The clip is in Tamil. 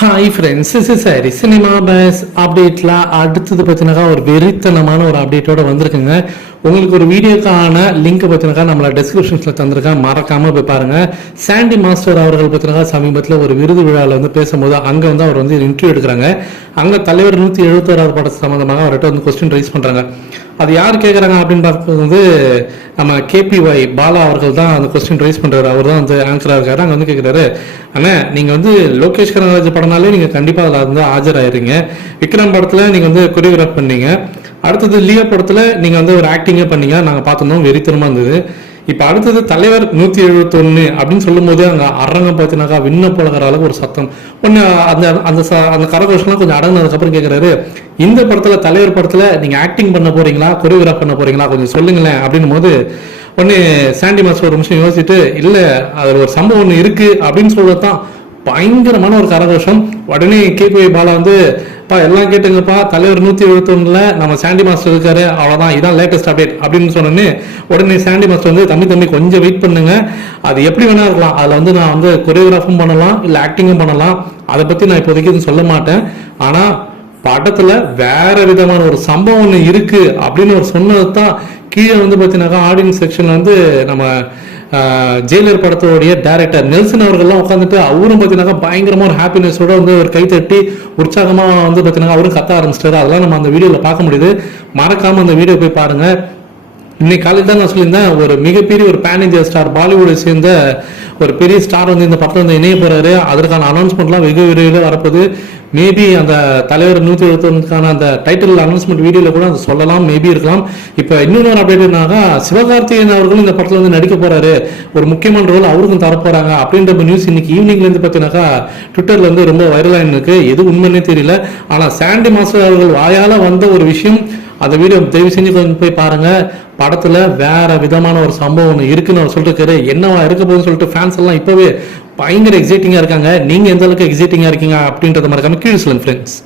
ஹாய் ஃப்ரெண்ட்ஸ் இஸ் சரி சினிமா பேஸ் அப்டேட்டில் அடுத்தது பார்த்தீங்கன்னாக்கா ஒரு வெறித்தனமான ஒரு அப்டேட்டோட வந்திருக்குங்க. உங்களுக்கு ஒரு வீடியோக்கான லிங்க் பார்த்தினாக்கா நம்மளை டிஸ்கிரிப்ஷன்ஸில் தந்திருக்கேன் மறக்காமல் போய் பாருங்க. சாண்டி மாஸ்டர் அவர்கள் பார்த்தினாக்கா சமீபத்தில் ஒரு விருது விழாவில் வந்து பேசும்போது அங்கே வந்து அவர் வந்து இன்டர்வியூ எடுக்கிறாங்க. அங்கே தலைவர் நூற்றி எழுபத்தோராவது படத்து சம்மந்தமாக அவர்கிட்ட வந்து கொஸ்டின் ரைஸ் பண்ணுறாங்க அது யார் கேட்குறாங்க அப்படின்னு பார்க்கும்போது வந்து நம்ம கேபிஒய் பாலா அவர்கள் தான் அந்த கொஸ்டின் ரைஸ் பண்ணுறாரு அவர் தான் வந்து ஆன்சராக இருக்காரு. அங்கே வந்து கேட்குறாரு ஆனால் நீங்கள் வந்து லோகேஷ் கனகராஜ் படம்னாலே நீங்கள் கண்டிப்பாக அதில் வந்து ஆஜராயிருங்க. விக்ரம் படத்தில் நீங்கள் வந்து கொரியோகிராஃப் பண்ணீங்க. அடுத்தது லியோ படத்தில் நீங்கள் வந்து ஒரு ஆக்டிங்கே பண்ணீங்க. நாங்கள் பார்த்துருந்தோம் வெறித்தனமாக இருந்தது. இப்போ அடுத்தது தலைவர் நூற்றி எழுபத்தொன்று அப்படின்னு சொல்லும் போதே அங்கே அரங்கம் பார்த்தினாக்கா விண்ண போலகிற அளவுக்கு ஒரு சத்தம். ஒன்று அந்த அந்த ச அந்த கரகோஷம்லாம் கொஞ்சம் அடங்கினதுக்கப்புறம் கேட்குறாரு இந்த படத்தில் தலைவர் படத்தில் நீங்கள் ஆக்டிங் பண்ண போகிறீங்களா கொரியோகிராஃப் பண்ண போகிறீங்களா கொஞ்சம் சொல்லுங்களேன் அப்படின்னும் போது உடனே சாண்டி மாஸ்டர் ஒரு நிமிஷம் யோசிச்சுட்டு இல்லை அதில் ஒரு சம்பவம் ஒன்று இருக்குது அப்படின்னு சொல்றது தான் பயங்கரமான ஒரு கரகோஷம் உடனே கேபிஐ பாலா வந்து பா எல்லாம் கேட்டுங்கப்பா. தலைவர் நூத்தி எழுபத்தொன்னுல நம்ம சாண்டி மாஸ்டர் இருக்காரு. அவ்வளவுதான். இதான் லேட்டஸ்ட் அப்டேட் அப்படின்னு சொன்னோன்னே உடனே சாண்டி மாஸ்டர் வந்து தம்பி தம்பி கொஞ்சம் வெயிட் பண்ணுங்க. அது எப்படி வேணா இருக்கலாம். அதுல வந்து நான் வந்து கொரியோகிராஃபும் பண்ணலாம் இல்ல ஆக்டிங்கும் பண்ணலாம். அதை பத்தி நான் இப்போதைக்கு எதுவும் சொல்ல மாட்டேன். ஆனா படத்துல வேற விதமான ஒரு சம்பவம் ஒன்று இருக்கு. அப்படின்னு ஒரு சொன்னது தான் கீழே வந்து பார்த்தீங்கன்னாக்கா ஆடியன்ஸ் செக்ஷன்ல வந்து நம்ம ஜெயிலர் படத்தோடைய டேரக்டர் நெல்சன் அவர்கள்லாம் உட்காந்துட்டு அவரும் பார்த்தீங்கன்னாக்கா பயங்கரமாக ஒரு ஹாப்பினஸோட வந்து ஒரு கை தட்டி உற்சாகமாக வந்து பார்த்தீங்கன்னா அவரும் கத்த ஆரம்பிச்சிட்டாரு. அதெல்லாம் நம்ம அந்த வீடியோவில் பார்க்க முடியுது. மறக்காமல் அந்த வீடியோ போய் பாருங்கள் இன்னைக்கு காலையில் தான் நான் சொல்லியிருந்தேன் ஒரு மிகப்பெரிய ஒரு பேன் இந்தியா ஸ்டார் பாலிவுட்டை சேர்ந்த ஒரு பெரிய ஸ்டார் வந்து இந்த படத்தில் வந்து இணைய போறாரு. அதற்கான அனௌன்ஸ்மெண்ட்லாம் வெகு விரைவில் வரப்போகுது. மேபி அந்த தலைவர் நூற்றி எழுபத்தொன்னுக்கான அந்த டைட்டில் அனௌன்ஸ்மெண்ட் வீடியோவில் கூட அது சொல்லலாம் மேபி இருக்கலாம். இப்போ இன்னொரு அப்டேட் என்னன்னா சிவகார்த்திகேயன் அவர்களும் இந்த படத்தில் வந்து நடிக்க போறாரு. ஒரு முக்கியமான ரோல் அவருக்கும் தரப்போறாங்க. அப்படின்ற நியூஸ் இன்னைக்கு ஈவினிங்ல இருந்து பார்த்தீங்கன்னாக்கா ட்விட்டர்ல இருந்து ரொம்ப வைரலாக இருக்கு. எது உண்மைன்னே தெரியல. ஆனால் சாண்டி மாஸ்டர் அவர்கள் வாயால வந்த ஒரு விஷயம் அந்த வீடியோ தயவு செஞ்சு கொஞ்சம் போய் பாருங்க. படத்துல வேற விதமான ஒரு சம்பவம் ஒன்று இருக்குன்னு அவர் சொல்லிட்டு என்னவா இருக்க போகுதுன்னு சொல்லிட்டு ஃபேன்ஸ் எல்லாம் இப்பவே பயங்கர எக்ஸைட்டிங்கா இருக்காங்க. நீங்க எந்த அளவுக்கு எக்ஸைட்டிங்கா இருக்கீங்க அப்படின்றத மறக்காம கீழே சொல்லுங்க ஃப்ரெண்ட்ஸ்